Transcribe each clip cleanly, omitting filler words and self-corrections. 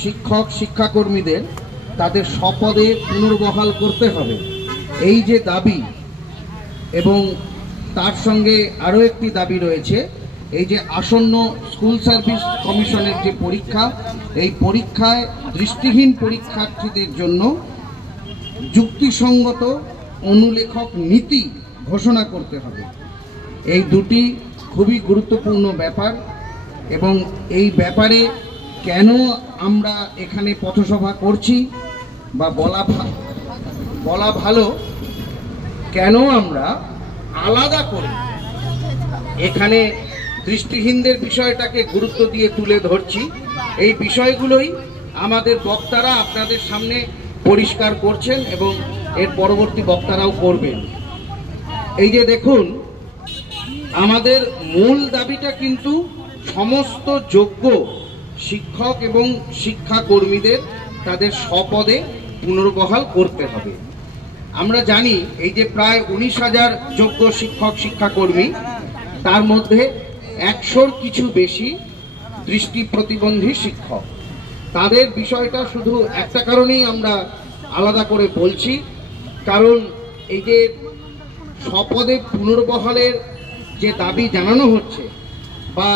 শিক্ষক শিক্ষাকর্মীদের তাদের স্বপদে পুনর্বহাল করতে হবে, এই যে দাবি, এবং তার সঙ্গে আরও একটি দাবি রয়েছে, এই যে আসন্ন স্কুল সার্ভিস কমিশনের যে পরীক্ষা, এই পরীক্ষায় দৃষ্টিহীন পরীক্ষার্থীদের জন্য যুক্তিসঙ্গত অনুলেখক নীতি ঘোষণা করতে হবে। এই দুটি খুবই গুরুত্বপূর্ণ ব্যাপার, এবং এই ব্যাপারে কেন আমরা এখানে পথসভা করছি, বা বলা ভালো কেন আমরা আলাদা করে এখানে দৃষ্টিহীনদের বিষয়টাকে গুরুত্ব দিয়ে তুলে ধরছি, এই বিষয়গুলোই আমাদের বক্তারা আপনাদের সামনে পরিষ্কার করছেন এবং এর পরবর্তী বক্তারাও করবেন। এই যে দেখুন, আমাদের মূল দাবিটা কিন্তু সমস্ত যোগ্য শিক্ষক এবং শিক্ষাকর্মীদের তাদের স্বপদে পুনর্বহাল করতে হবে। আমরা জানি এই যে প্রায় 19,000 যোগ্য শিক্ষক শিক্ষাকর্মী, তার মধ্যে 100-র কিছু বেশি দৃষ্টি প্রতিবন্ধী শিক্ষক। তাদের বিষয়টা শুধু একটা কারণেই আমরা আলাদা করে বলছি, কারণ এই যে স্বপদে পুনর্বহালের যে দাবি জানানো হচ্ছে, বা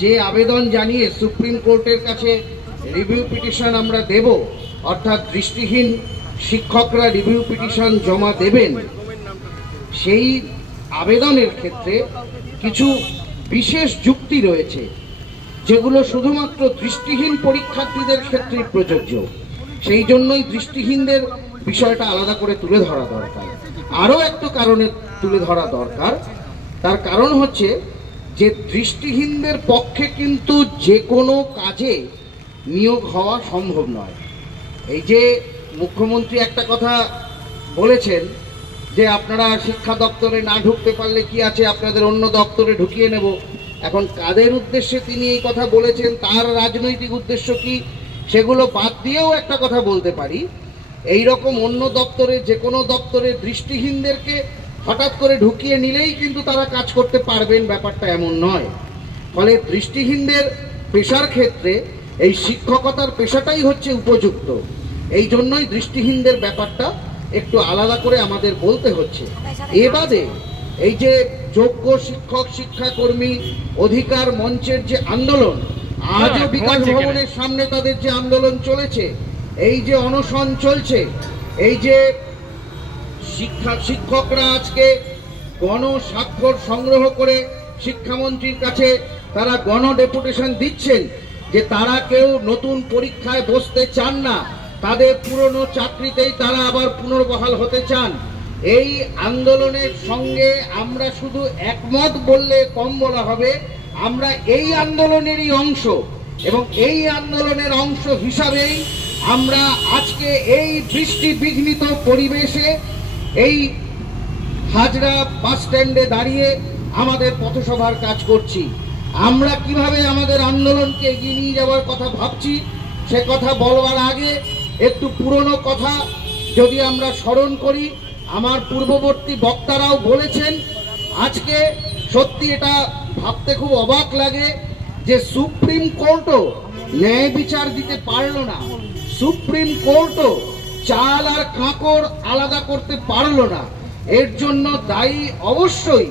যে আবেদন জানিয়ে সুপ্রিম কোর্টের কাছে রিভিউ পিটিশন আমরা দেব, অর্থাৎ দৃষ্টিহীন শিক্ষকরা রিভিউ পিটিশন জমা দেবেন, সেই আবেদনের ক্ষেত্রে কিছু বিশেষ যুক্তি রয়েছে যেগুলো শুধুমাত্র দৃষ্টিহীন পরীক্ষার্থীদের ক্ষেত্রে প্রযোজ্য। সেই জন্যই দৃষ্টিহীনদের বিষয়টা আলাদা করে তুলে ধরা দরকার। আরও একটা কারণে তুলে ধরা দরকার, তার কারণ হচ্ছে যে দৃষ্টিহীনদের পক্ষে কিন্তু যে কোনো কাজে নিয়োগ হওয়া সম্ভব নয়। এই যে মুখ্যমন্ত্রী একটা কথা বলেছেন যে আপনারা শিক্ষা দপ্তরে না ঢুকতে পারলে কি আছে, আপনাদের অন্য দপ্তরে ঢুকিয়ে নেব। এখন কাদের উদ্দেশ্যে তিনি এই কথা বলেছেন, তার রাজনৈতিক উদ্দেশ্য কি, সেগুলো বাদ দিয়েও একটা কথা বলতে পারি, এই রকম অন্য দপ্তরে, যে কোনো দপ্তরে দৃষ্টিহীনদেরকে হঠাৎ করে ঢুকিয়ে নিলেই কিন্তু তারা কাজ করতে পারবেন, ব্যাপারটা এমন নয়। ফলে দৃষ্টিহীনদের পেশার ক্ষেত্রে এই শিক্ষকতার পেশাটাই হচ্ছে উপযুক্ত। এই জন্যই দৃষ্টিহীনদের ব্যাপারটা একটু আলাদা করে আমাদের বলতে হচ্ছে। এ বাদে এই যে যোগ্য শিক্ষক শিক্ষাকর্মী অধিকার মঞ্চের যে আন্দোলন, আজও বিকাশ ভবনের সামনে তাদের যে আন্দোলন চলেছে, এই যে অনশন চলছে, এই যে শিক্ষকরা আজকে গণ স্বাক্ষর সংগ্রহ করে শিক্ষামন্ত্রীর কাছে তারা গণ ডেপুটেশন দিচ্ছেন যে তারা কেউ নতুন পরীক্ষায় বসতে চান না, তাদের পুরনো চাকরিতেই তারা আবার পুনর্বহাল হতে চান। এই আন্দোলনের সঙ্গে আমরা শুধু একমত বললে কম বলা হবে, আমরা এই আন্দোলনেরই অংশ, এবং এই আন্দোলনের অংশ হিসাবেই আমরা আজকে এই বৃষ্টি বিঘ্নিত পরিবেশে এই হাজরা বাস স্ট্যান্ডে দাঁড়িয়ে আমাদের পথসভার কাজ করছি। আমরা কিভাবে আমাদের আন্দোলনকে এগিয়ে নিয়ে যাওয়ার কথা ভাবছি, সে কথা বলবার আগে একটু পুরনো কথা যদি আমরা স্মরণ করি, আমার পূর্ববর্তী বক্তারাও বলেছেন, আজকে সত্যি এটা ভাবতে খুব অবাক লাগে যে সুপ্রিম কোর্টও ন্যায় বিচার দিতে পারল না, সুপ্রিম কোর্টও চাল আর কাঁকড় আলাদা করতে পারল না। এর জন্য দায়ী অবশ্যই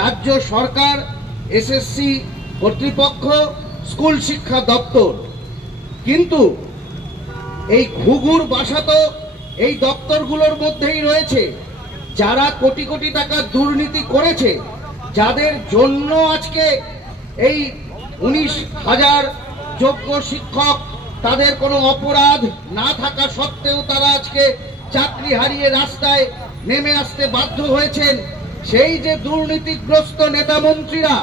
রাজ্য সরকার, এসএসসি কর্তৃপক্ষ, স্কুল শিক্ষা দপ্তর। কিন্তু এই ঘুঘুর বাসা তো এই দপ্তরগুলোর মধ্যেই রয়েছে, যারা কোটি কোটি টাকা দুর্নীতি করেছে, যাদের জন্য আজকে এই 19,000 যোগ্য শিক্ষক, তাদের কোনো অপরাধ না থাকা সত্ত্বেও তারা আজকে চাকরি হারিয়ে রাস্তায় নেমে আসতে বাধ্য হয়েছেন। সেই যে দুর্নীতিগ্রস্ত নেতা মন্ত্রীরা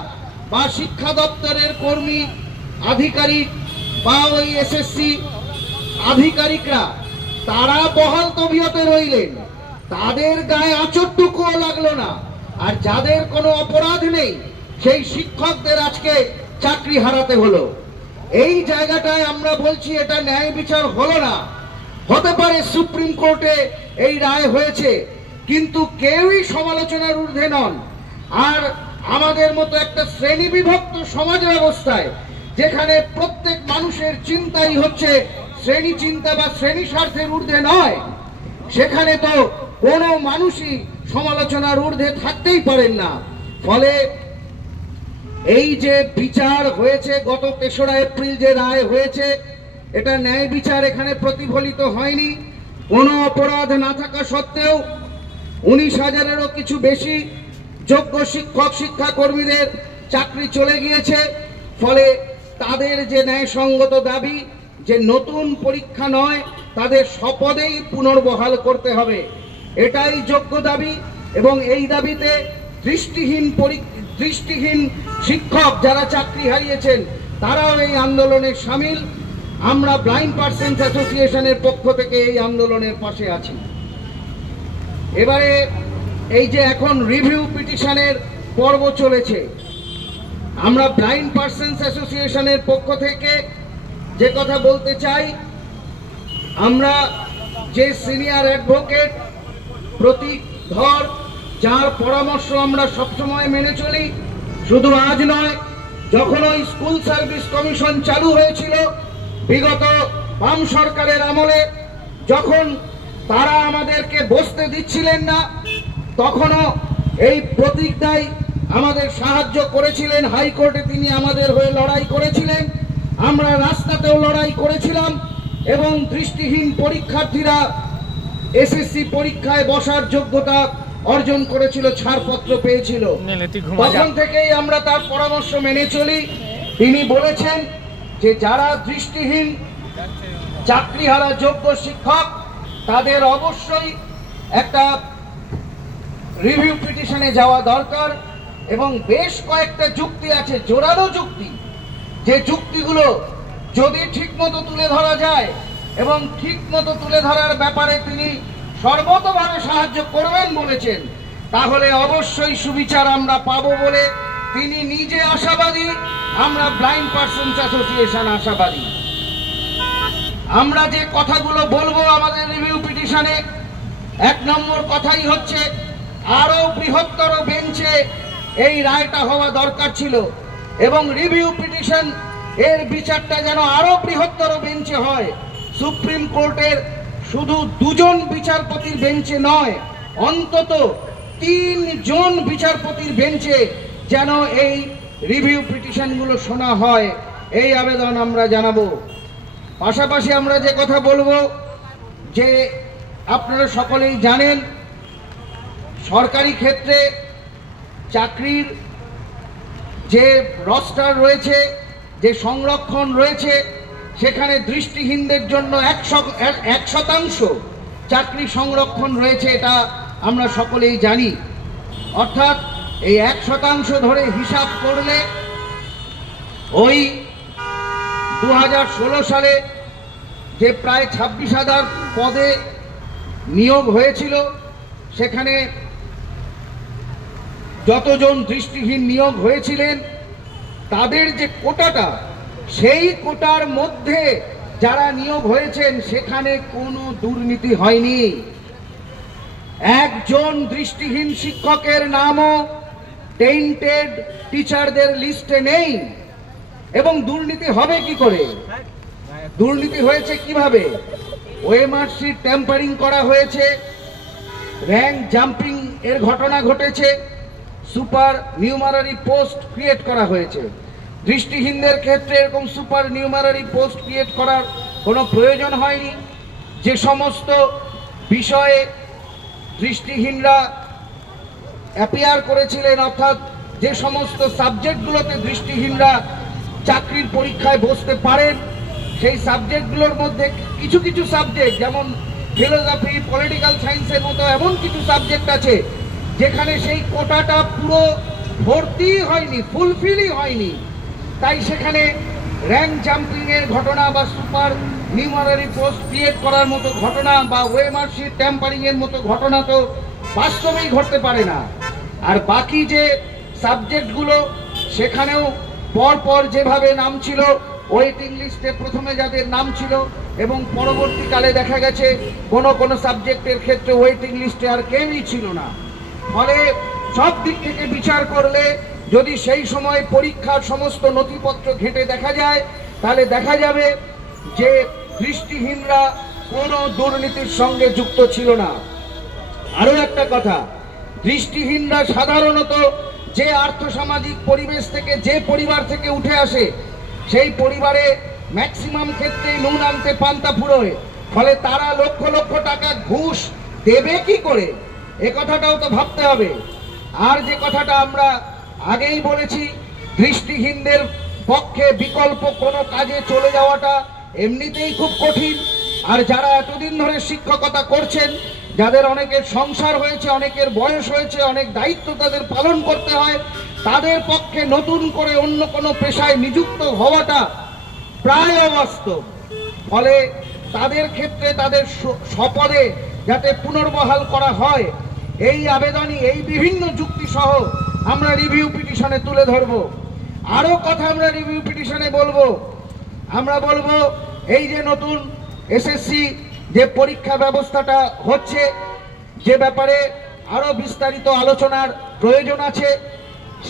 বা শিক্ষা দপ্তরের কর্মী আধিকারিক বা ওই এসএসসি আধিকারিকরা, তারা বহাল তবিয়তে রইলেন, তাদের গায়ে আঁচড়টুকুও লাগলো না। আর যাদের কোনো অপরাধ নেই সেই শিক্ষকদের আজকে চাকরি হারাতে হলো। এই জায়গাটায় আমরা বলছি এটা ন্যায় বিচার হলো না। হতে পারে সুপ্রিম কোর্টে এই রায় হয়েছে, কিন্তু কেউই সমালোচনার ঊর্ধ্বে নন। আর আমাদের মতো একটা শ্রেণী বিভক্ত সমাজ ব্যবস্থায়, যেখানে প্রত্যেক মানুষের চিন্তাই হচ্ছে শ্রেণী চিন্তা বা শ্রেণী স্বার্থের ঊর্ধ্বে নয়, সেখানে তো কোনো মানুষই সমালোচনার ঊর্ধ্বে থাকতেই পারেন না। ফলে এই যে বিচার হয়েছে, গত ৩রা এপ্রিল যে রায় হয়েছে, এটা ন্যায় বিচার এখানে প্রতিফলিত হয়নি। কোনো অপরাধ না থাকা সত্ত্বেও ১৯,০০০-এরও কিছু বেশি যোগ্য শিক্ষক শিক্ষাকর্মীদের চাকরি চলে গিয়েছে। ফলে তাদের যে ন্যায়সঙ্গত দাবি যে নতুন পরীক্ষা নয়, তাদের স্বপদেই পুনর্বহাল করতে হবে, এটাই যোগ্য দাবি। এবং এই দাবিতে দৃষ্টিহীন শিক্ষক যারা চাকরি হারিয়েছেন তারাও এই আন্দোলনে সামিল। আমরা ব্লাইন্ড পার্সনস অ্যাসোসিয়েশনের পক্ষ থেকে এই আন্দোলনের পাশে আছি। এবারে এই যে এখন রিভিউ পিটিশনের পর্ব চলেছে, আমরা ব্লাইন্ড পার্সনস অ্যাসোসিয়েশনের পক্ষ থেকে যে কথা বলতে চাই, আমরা যে সিনিয়র অ্যাডভোকেট প্রতীক ধর, যার পরামর্শ আমরা সবসময় মেনে চলি, শুধু আজ নয়, যখন ওই স্কুল সার্ভিস কমিশন চালু হয়েছিল বিগত বাম সরকারের আমলে, যখন তারা আমাদেরকে বসতে দিচ্ছিলেন না, তখনও এই প্রতীক দাই আমাদের সাহায্য করেছিলেন। হাইকোর্টে তিনি আমাদের হয়ে লড়াই করেছিলেন, আমরা রাস্তাতেও লড়াই করেছিলাম, এবং দৃষ্টিহীন পরীক্ষার্থীরা এসএসসি পরীক্ষায় বসার যোগ্যতা অর্জন করেছিল, ছাড়পত্র পেয়েছিল। তখন থেকেই আমরা তার পরামর্শ মেনে চলি। তিনি বলেছেন যে যারা দৃষ্টিহীন চাকরিহারা যোগ্য শিক্ষক, তাদের অবশ্যই একটা রিভিউ পিটিশনে যাওয়া দরকার। এবং বেশ কয়েকটা যুক্তি আছে, জোরালো যুক্তি, যে যুক্তিগুলো যদি ঠিকমতো তুলে ধরা যায়, এবং ঠিকমতো তুলে ধরার ব্যাপারে তিনি সর্বতভাবে সাহায্য করবেন বলেছেন, তাহলে অবশ্যই সুবিচার আমরা পাবো বলে তিনি নিজে আশাবাদী, আমরা ব্লাইন্ড পার্সনস অ্যাসোসিয়েশন আশাবাদী। আমরা যে কথাগুলো বলবো আমাদের রিভিউ পিটিশনে, ১ নম্বর কথাই হচ্ছে আরো বৃহত্তর বেঞ্চে এই রায়টা হওয়া দরকার ছিল, এবং রিভিউ পিটিশন এর বিচারটা যেন আরো বৃহত্তর বেঞ্চে হয়। সুপ্রিম কোর্টের শুধু 2 জন বিচারপতির বেঞ্চে নয়, অন্তত 3 জন বিচারপতির বেঞ্চে যেন এই রিভিউ পিটিশনগুলো শোনা হয়, এই আবেদন আমরা জানাবো। পাশাপাশি আমরা যে কথা বলবো, যে আপনারা সকলেই জানেন সরকারি ক্ষেত্রে চাকরির যে রস্টার রয়েছে, যে সংরক্ষণ রয়েছে, সেখানে দৃষ্টিহীনদের জন্য 100% চাকরি সংরক্ষণ রয়েছে, এটা আমরা সকলেই জানি। অর্থাৎ এই 1% ধরে হিসাব করলে ওই 2016 সালে যে প্রায় 26,000 পদে নিয়োগ হয়েছিল, সেখানে যতজন দৃষ্টিহীন নিয়োগ হয়েছিলেন তাদের যে কোটাটা, সেই কোটার মধ্যে যারা নিয়োগ হয়েছেন সেখানে কোনো দুর্নীতি হয়নি। একজন দৃষ্টিহীন শিক্ষকের নামও টেন্টেড টিচারদের লিস্টে নেই। এবং দুর্নীতি হবে কি করে? দুর্নীতি হয়েছে কিভাবে? ওএমআর শিট ট্যাম্পারিং করা হয়েছে, র্যাঙ্ক জাম্পিং এর ঘটনা ঘটেছে, সুপার নিউমারারি পোস্ট ক্রিয়েট করা হয়েছে। দৃষ্টিহীনদের ক্ষেত্রে এরকম সুপার নিউমারারি পোস্ট ক্রিয়েট করার কোনো প্রয়োজন হয়নি। যে সমস্ত বিষয়ে দৃষ্টিহীনরা অ্যাপিয়ার করেছিলেন, অর্থাৎ যে সমস্ত সাবজেক্টগুলোতে দৃষ্টিহীনরা চাকরির পরীক্ষায় বসতে পারেন, সেই সাবজেক্টগুলোর মধ্যে কিছু কিছু সাবজেক্ট, যেমন ফিলোসফি, পলিটিক্যাল সায়েন্সের মতো এমন কিছু সাবজেক্ট আছে যেখানে সেই কোটাটা পুরো ভর্তি হয়নি, ফুলফিলই হয়নি। তাই সেখানে র্যাঙ্ক জাম্পিং এর ঘটনা বা সুপার নিউমারারি পোস্ট ক্রিয়েট করার মতো ঘটনা বা ওএমআর শিট ট্যাম্পারিং এর মতো ঘটনা তো বাস্তবেই ঘটতে পারে না। আর বাকি যে সাবজেক্টগুলো, সেখানেও পরপর যেভাবে নাম ছিল ওয়েটিং লিস্টে, প্রথমে যাদের নাম ছিল এবং পরবর্তীকালে দেখা গেছে কোনো কোনো সাবজেক্টের ক্ষেত্রে ওয়েটিং লিস্টে আর কেউই ছিল না। ফলে সব দিক থেকে বিচার করলে যদি সেই সময় পরীক্ষার সমস্ত নথিপত্র ঘেঁটে দেখা যায়, তাহলে দেখা যাবে যে দৃষ্টিহীনরা কোনো দুর্নীতির সঙ্গে যুক্ত ছিল না। আরো একটা কথা, দৃষ্টিহীনরা সাধারণত যে আর্থসামাজিক পরিবেশ থেকে, যে পরিবার থেকে উঠে আসে, সেই পরিবারে ম্যাক্সিমাম ক্ষেত্রে নুন আনতে পান্তা ফুরোয়। ফলে তারা লক্ষ লক্ষ টাকা ঘুষ দেবে কি করে, এ কথাটাও তো ভাবতে হবে। আর যে কথাটা আমরা আগেই বলেছি, দৃষ্টিহীনদের পক্ষে বিকল্প কোনো কাজে চলে যাওয়াটা এমনিতেই খুব কঠিন। আর যারা এতদিন ধরে শিক্ষকতা করছেন, যাদের অনেকের সংসার হয়েছে, অনেকের বয়স হয়েছে, অনেক দায়িত্ব তাদের পালন করতে হয়, তাদের পক্ষে নতুন করে অন্য কোনো পেশায় নিযুক্ত হওয়াটা প্রায় অবাস্তব। ফলে তাদের ক্ষেত্রে তাদের স্বপদে যাতে পুনর্বহাল করা হয়, এই আবেদনই, এই বিভিন্ন যুক্তি সহ আমরা রিভিউ পিটিশনে তুলে ধরব। আরো কথা আমরা রিভিউ পিটিশনে বলবো, আমরা বলবো এই যে নতুন এসএসসি যে পরীক্ষা ব্যবস্থাটা হচ্ছে, যে ব্যাপারে আরো বিস্তারিত আলোচনার প্রয়োজন আছে,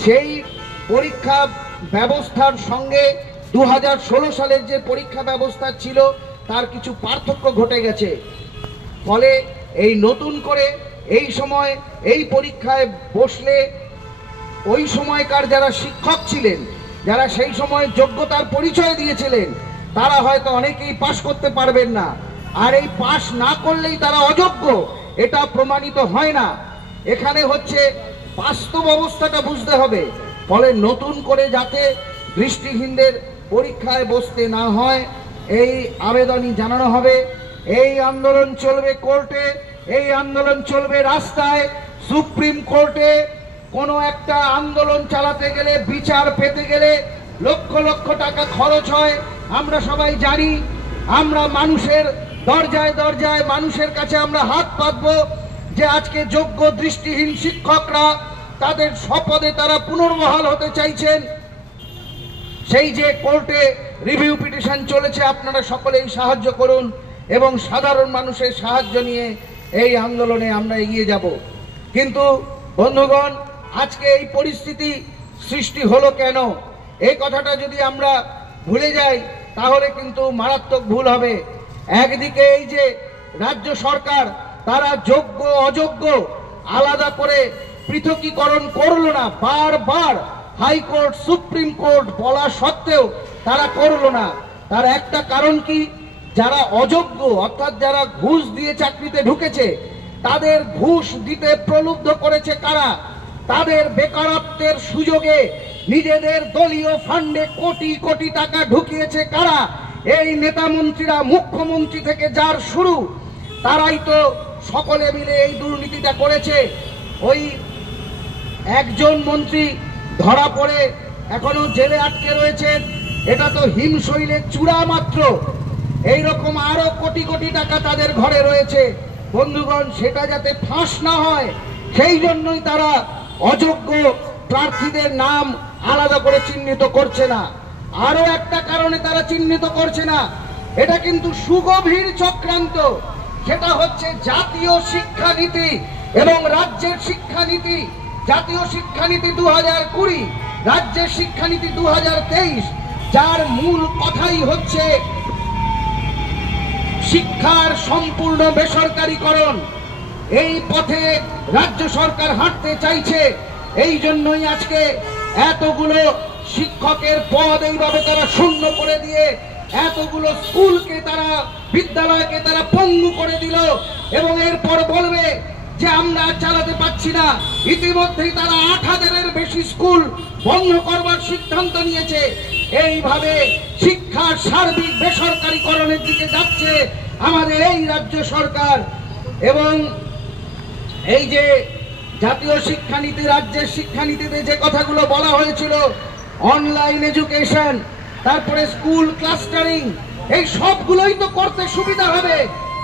সেই পরীক্ষা ব্যবস্থার সঙ্গে 2016 সালের যে পরীক্ষা ব্যবস্থা ছিল তার কিছু পার্থক্য ঘটে গেছে। ফলে এই নতুন করে এই সময় এই পরীক্ষায় বসলে ওই সময়কার যারা শিক্ষক ছিলেন, যারা সেই সময় যোগ্যতার পরিচয় দিয়েছিলেন, তারা হয়তো অনেকেই পাশ করতে পারবেন না। আর এই পাশ না করলেই তারা অযোগ্য, এটা প্রমাণিত হয় না। এখানে হচ্ছে বাস্তব অবস্থাটা বুঝতে হবে। ফলে নতুন করে যাতে দৃষ্টিহীনদের পরীক্ষায় বসতে না হয়, এই আবেদনই জানানো হবে। এই আন্দোলন চলবে কোর্টে, এই আন্দোলন চলবে রাস্তায়। সুপ্রিম কোর্টে কোনো একটা আন্দোলন চালাতে গেলে, বিচার পেতে গেলে লক্ষ লক্ষ টাকা খরচ হয়, আমরা সবাই জানি। আমরা মানুষের দরজায় দরজায়, মানুষের কাছে আমরা হাত পাতবো যে আজকে যোগ্য দৃষ্টিহীন শিক্ষকরা তাদের স্বপদে তারা পুনর্বহাল হতে চাইছেন। সেই যে কোর্টে রিভিউ পিটিশন চলেছে, আপনারা সকলেই সাহায্য করুন এবং সাধারণ মানুষের সাহায্য নিয়ে এই আন্দোলনে আমরা এগিয়ে যাব। কিন্তু বন্ধুগণ, আজকে এই পরিস্থিতি সৃষ্টি হলো কেন, এই কথাটা যদি আমরা ভুলে যাই তাহলে কিন্তু মারাত্মক ভুল হবে। একদিকে এই যে রাজ্য সরকার, তারা যোগ্য অযোগ্য আলাদা করে পৃথকীকরণ করলো না, বারবার হাইকোর্ট, সুপ্রিম কোর্ট বলা সত্ত্বেও তারা করলো না। তার একটা কারণ কি, যারা অযোগ্য অর্থাৎ যারা ঘুষ দিয়ে চাকরিতে ঢুকেছে, তাদের ঘুষ দিতে প্রলুব্ধ করেছে কারা? তাদের বেকারত্বের সুযোগে নিজেদের দলীয় ফান্ডে কোটি কোটি টাকা ঢুকিয়েছে কারা? এই নেতা মন্ত্রীরা, মুখ্যমন্ত্রী থেকে যার শুরু, তারাই তো সকলে মিলে এই দুর্নীতিটা করেছে। ওই একজন মন্ত্রী ধরা পড়ে এখনো জেলে আটকে রয়েছেন, এটা তো হিমশৈলের চূড়া মাত্র। এইরকম আরো কোটি কোটি টাকা তাদের ঘরে রয়েছে। বন্ধুগণ, সেটা যাতে ফাঁস না হয় সেই জন্যই তারা অযোগ্য প্রার্থীদের নাম আলাদা করে চিহ্নিত করছে না। আরো একটা কারণে তারা চিহ্নিত করছে না, এটা কিন্তু সুগভীর চক্রান্ত। সেটা হচ্ছে জাতীয় শিক্ষানীতি এবং রাজ্যের শিক্ষানীতি। জাতীয় শিক্ষানীতি 2020, রাজ্যের শিক্ষানীতি 2023, যার মূল কথাই হচ্ছে শিক্ষার সম্পূর্ণ বেসরকারীকরণ। এই পথে রাজ্য সরকার হাঁটতে চাইছে। এই জন্যই আজকে এতগুলো শিক্ষকের পদ এইভাবে তারা শূন্য করে দিয়ে, এতগুলো স্কুলকে তারা, বিদ্যালয়কে তারা পঙ্গু করে দিল এবং এরপর বলবে যে আমরা চালাতে পারছি না। ইতিমধ্যেই তারা 8000-এর বেশি স্কুল বন্ধ করবার সিদ্ধান্ত নিয়েছে। এইভাবে শিক্ষার সার্বিক বেসরকারীকরণের দিকে যাচ্ছে আমাদের এই রাজ্য সরকার। এবং এই যে জাতীয় শিক্ষানীতি, রাজ্যের শিক্ষানীতিতে যে কথাগুলো বলা হয়েছিল, অনলাইন এডুকেশন, তারপরে স্কুল ক্লাস্টারিং, এই সবগুলোই তো করতে সুবিধা হবে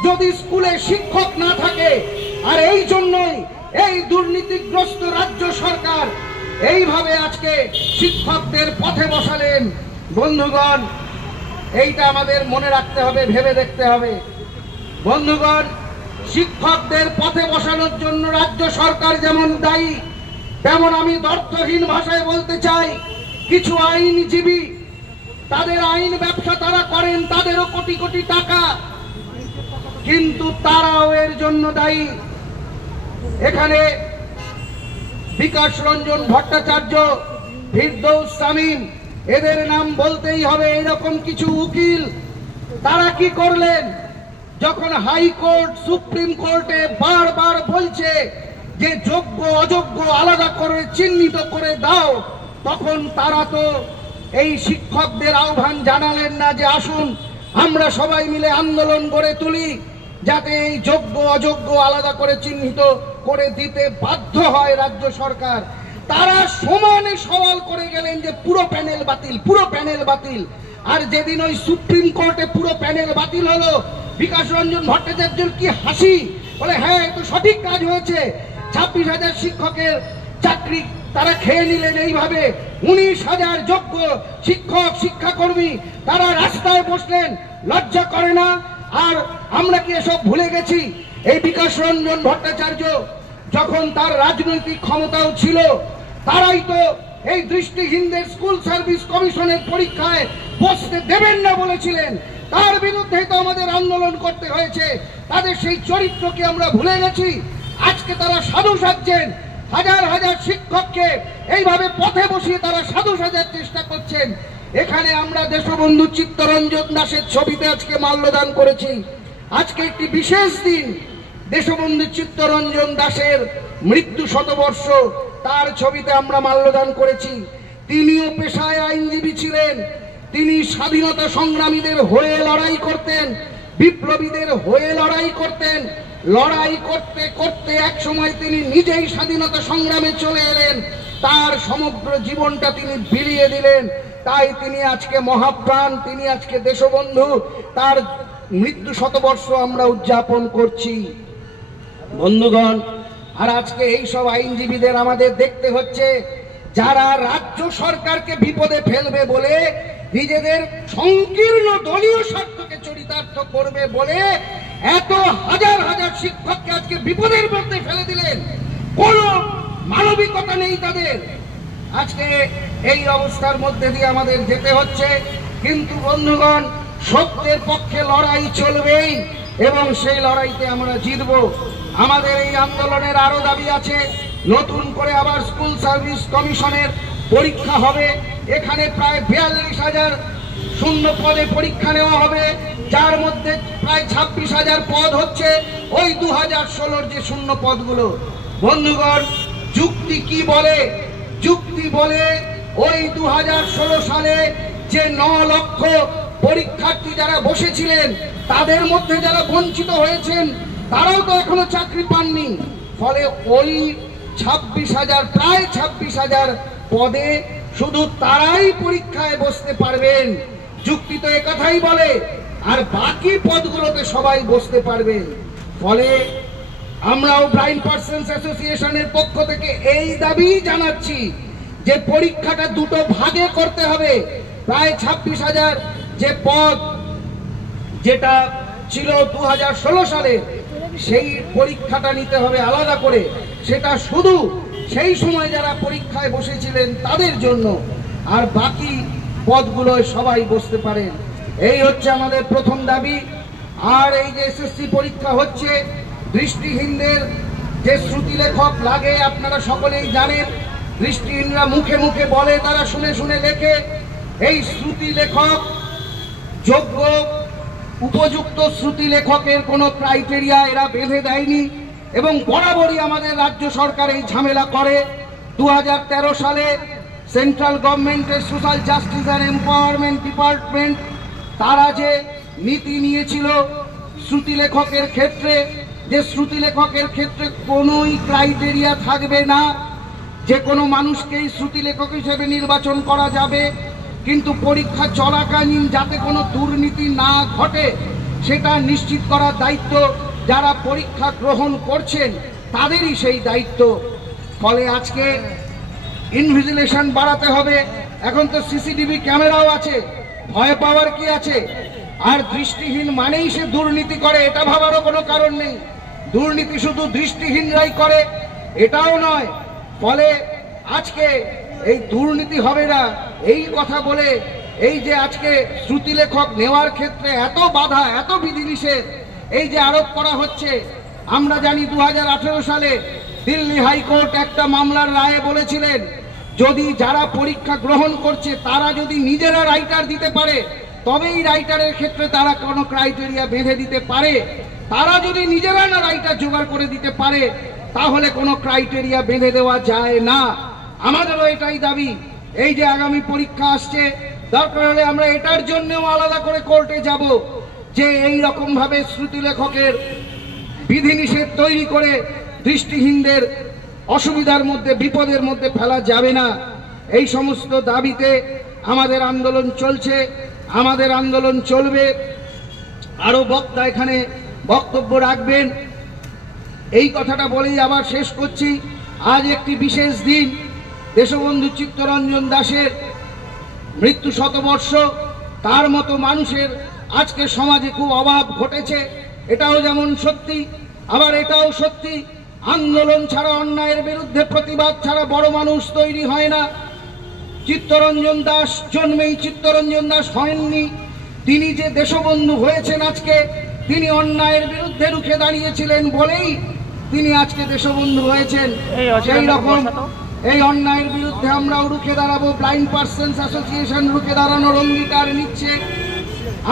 যদি স্কুলে শিক্ষক না থাকে। আর এই জন্যই এই দুর্নীতিগ্রস্ত রাজ্য সরকার এইভাবে আজকে শিক্ষকদের পথে বসালেন। বন্ধুগণ, এইটা আমাদের মনে রাখতে হবে, ভেবে দেখতে হবে। বন্ধুগণ, শিক্ষকদের পথে বসানোর জন্য রাজ্য সরকার যেমন দায়ী, তেমন আমি অর্থহীন ভাষায় বলতে চাই, কিছু আইনজীবী তাদের আইন ব্যবসা তারা করেন, তাদেরও কোটি কোটি টাকা, কিন্তু তারাও এর জন্য দায়ী। এখানে বিকাশ রঞ্জন ভট্টাচার্য, ফিরদৌস শামীম, এদের নাম বলতেই হবে। এরকম কিছু উকিল তারা কি করলেন, যখন হাইকোর্ট সুপ্রিম কোর্টে বারবার বলছে যে যোগ্য অযোগ্য আলাদা করে চিহ্নিত করে দাও, তখন তারা তো এই শিক্ষকদের আহ্বান জানালেন না যে আসুন আমরা সবাই মিলে আন্দোলন গড়ে তুলি, যাতে এই যোগ্য অযোগ্য আলাদা করে চিহ্নিত করে দিতে বাধ্য হয় রাজ্য সরকার। তারা সমানে সওয়াল করে গেলেন যে পুরো প্যানেল বাতিল, পুরো প্যানেল বাতিল। আর যেদিন ওই সুপ্রিম কোর্টে পুরো প্যানেল বাতিল হলো, বিকাশ রঞ্জন ভট্টাচার্যের কি হাসি, বলে হ্যাঁ এ তো সঠিক কাজ হয়েছে। 26,000 শিক্ষকের চাকরি তারা খেয়ে নিলেন এইভাবে। 19,000 যোগ্য শিক্ষক শিক্ষাকর্মী তারা রাস্তায় বসলেন, লজ্জা করে না? আর আমরা কি এসব ভুলে গেছি? এই বিকাশ রঞ্জন ভট্টাচার্য যখন তার রাজনৈতিক ক্ষমতাও ছিল, তারাই তো এই দৃষ্টিহীনদের স্কুল সার্ভিস কমিশনের পরীক্ষায় বসতে দেবেন না বলেছিলেন। তার বিরুদ্ধে তো আমাদের আন্দোলন করতে হয়েছে। তাদের সেই চরিত্রকে আমরা ভুলে গেছি। আজকে তারা সাধু সাজছেন, হাজার হাজার শিক্ষককে এইভাবে পথে বসিয়ে তারা সাধু সাজার চেষ্টা করছেন। এখানে আমরা দেশবন্ধু চিত্তরঞ্জন দাসের ছবিতে আজকে মাল্যদান করেছি। আজকে একটি বিশেষ দিন, দেশবন্ধু চিত্তরঞ্জন দাসের মৃত্যু শতবর্ষ, তার ছবিতে আমরা মাল্যদান করেছি। তিনিও পেশায় আইনজীবী ছিলেন। তিনি স্বাধীনতা সংগ্রামীদের হয়ে লড়াই করতেন, বিপ্লবীদের হয়ে লড়াই করতেন। লড়াই করতে করতে এক সময় তিনি নিজেই স্বাধীনতা সংগ্রামে চলে এলেন, তার সমগ্র জীবনটা তিনি বিলিয়ে দিলেন। তাই তিনি আজকে মহাপ্রাণ, তিনি আজকে দেশবন্ধু, তার মৃত্যু শতবর্ষ আমরা উদযাপন করছি বন্ধুগণ। আর আজকে এই সব আইনজীবীদের আমাদের দেখতে হচ্ছে, যারা রাজ্য সরকারকে বিপদে ফেলবে বলে, নিজেদের সংকীর্ণ দলীয় স্বার্থকে চরিতার্থ করবে বলে এত হাজার হাজার শিক্ষককে আজকে বিপদের মধ্যে ফেলে দিলেন। কোনো মানবিকতা নেই তাদের। আজকে এই অবস্থার মধ্যে দিয়ে আমাদের যেতে হচ্ছে, কিন্তু বন্ধুগণ সত্যের পক্ষে লড়াই চলবেই এবং সেই লড়াইতে আমরা জিতব। আমাদের এই আন্দোলনের আরো দাবি আছে, নতুন করে আবার স্কুল সার্ভিস কমিশনের পরীক্ষা হবে। এখানে প্রায় 42,000 শূন্য পদে পরীক্ষা নেওয়া হবে, যার মধ্যে প্রায় 26,000 পদ হচ্ছে ওই 2016-র যে শূন্য পদগুলো। বন্ধুগণ যুক্তি কি বলে? যুক্তি বলে ওই 2016 সালে যে 9 লক্ষ পরীক্ষার্থী যারা বসেছিলেন, তাদের মধ্যে যারা বঞ্চিত হয়েছেন তারাও তো এখনো চাকরি পাননি। ফলে ওই 26,000, প্রায় 26,000 পদে শুধু তারাই পরীক্ষায় বসতে পারবেন। যুক্তি তো একথাই বলে, আর বাকি পদগুলোতে সবাই বসতে পারবেন। ফলে আমরাও ব্লাইন্ড পার্সনস অ্যাসোসিয়েশনের পক্ষ থেকে এই দাবি জানাচ্ছি যে পরীক্ষাটা দুটো ভাগে করতে হবে। প্রায় 26,000 যে পদ যেটা ছিল 2016 সালে, সেই পরীক্ষাটা নিতে হবে আলাদা করে। সেটা শুধু সেই সময় যারা পরীক্ষায় বসেছিলেন তাদের জন্য, আর বাকি পদগুলোয় সবাই বসতে পারেন। এই হচ্ছে আমাদের প্রথম দাবি। আর এই যে এসএসসি পরীক্ষা হচ্ছে, দৃষ্টিহীনদের যে শ্রুতিলেখক লাগে আপনারা সকলেই জানেন। দৃষ্টিহীনরা মুখে মুখে বলে, তারা শুনে শুনে লেখে। এই শ্রুতিলেখক যোগ্য উপযুক্ত শ্রুতিলেখকের কোনো ক্রাইটেরিয়া এরা বেঁধে দেয়নি এবং বরাবরই আমাদের রাজ্য সরকার এই ঝামেলা করে। 2013 সালে সেন্ট্রাল গভর্নমেন্টের social justice and empowerment department তারা যে নীতি নিয়েছিল শ্রুতিলেখকের ক্ষেত্রে, যে শ্রুতিলেখকের ক্ষেত্রে কোনোই ক্রাইটেরিয়া থাকবে না, যে কোনো মানুষকেই শ্রুতিলেখক হিসেবে নির্বাচন করা যাবে, কিন্তু পরীক্ষা চলাকালীন যাতে কোনো দুর্নীতি না ঘটে সেটা নিশ্চিত করার দায়িত্ব যারা পরীক্ষা গ্রহণ করছেন তাদেরই সেই দায়িত্ব। ফলে আজকে ইনভিজিলেশন বাড়াতে হবে। এখন তো সিসিটিভি ক্যামেরাও আছে, ভয় পাওয়ার কি আছে? আর দৃষ্টিহীন মানেই সে দুর্নীতি করে এটা ভাবারও কোনো কারণ নেই। দুর্নীতি শুধু দৃষ্টিহীনরাই করে এটাও নয়। ফলে আজকে এই দুর্নীতি হবে না এই কথা বলে এই যে আজকে শ্রুতি লেখক নেওয়ার ক্ষেত্রে এত বাধা, এত বিধিনিষেধ এই যে আরোপ করা হচ্ছে, আমরা জানি 2018 সালে দিল্লি হাইকোর্ট একটা মামলার রায়ে বলেছিলেন যদি যারা পরীক্ষা গ্রহণ করছে তারা যদি নিজেরা রাইটার দিতে পারে তবেই রাইটারের ক্ষেত্রে তারা কোনো ক্রাইটেরিয়া বেঁধে দিতে পারে। তারা যদি নিজেরা না রাইটার জোগাড় করে দিতে পারে তাহলে কোনো ক্রাইটেরিয়া বেঁধে দেওয়া যায় না। আমাদেরও এটাই দাবি। এই যে আগামী পরীক্ষা আসছে, দরকার হলে আমরা এটার জন্যও আলাদা করে কোর্টে যাব যে এই রকম ভাবে শ্রুতি লেখকের বিধিনিষেধ তৈরি করে দৃষ্টিহীনদের অসুবিধার মধ্যে, বিপদের মধ্যে ফেলা যাবে না। এই সমস্ত দাবিতে আমাদের আন্দোলন চলছে, আমাদের আন্দোলন চলবে। আরো বক্তা এখানে বক্তব্য রাখবেন। এই কথাটা বলেই আবার শেষ করছি। আজ একটি বিশেষ দিন, দেশবন্ধু চিত্তরঞ্জন দাশের মৃত্যু শতবর্ষ। তার মতো মানুষের আজকে সমাজে খুব অভাব ঘটেছে, এটাও যেমন সত্যি, আবার এটাও সত্যি আন্দোলন ছাড়া, অন্যায়ের বিরুদ্ধে প্রতিবাদ ছাড়া বড় মানুষ তৈরি হয় না। চিত্তরঞ্জন দাশ জন্মেই চিত্তরঞ্জন দাশ হয়ননি। তিনি যে দেশবন্ধু হয়েছেন আজকে, তিনি অন্যায়ের বিরুদ্ধে রুখে দাঁড়িয়েছিলেন বলেই তিনি আজকে দেশবন্ধু হয়েছেন। সেই রকম এই অন্যায়ের বিরুদ্ধে আমরাও রুখে দাঁড়াবো। ব্লাইন্ড পার্সনস অ্যাসোসিয়েশন রুখে দাঁড়ানোর অঙ্গীকার নিচ্ছে।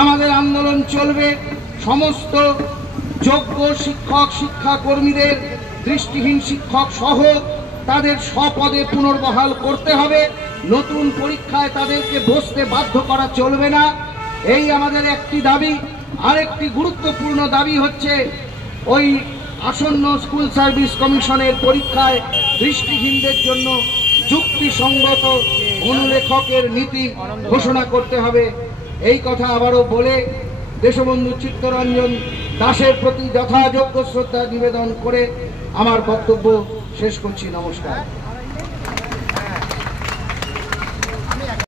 আমাদের আন্দোলন চলবে। সমস্ত যোগ্য শিক্ষক, শিক্ষাকর্মীদের, দৃষ্টিহীন শিক্ষক সহ তাদের স্বপদে পুনর্বহাল করতে হবে। নতুন পরীক্ষায় তাদেরকে বসতে বাধ্য করা চলবে না। এই আমাদের একটি দাবি। আরেকটি গুরুত্বপূর্ণ দাবি হচ্ছে ওই আসন্ন স্কুল সার্ভিস কমিশনের পরীক্ষায় দৃষ্টিহীনদের জন্য যুক্তিসঙ্গত অনুলেখকের নীতি ঘোষণা করতে হবে। এই কথা আবারও বলে দেশবন্ধু চিত্তরঞ্জন দাশের প্রতি যথাযোগ্য শ্রদ্ধা নিবেদন করে আমার বক্তব্য শেষ করছি। নমস্কার।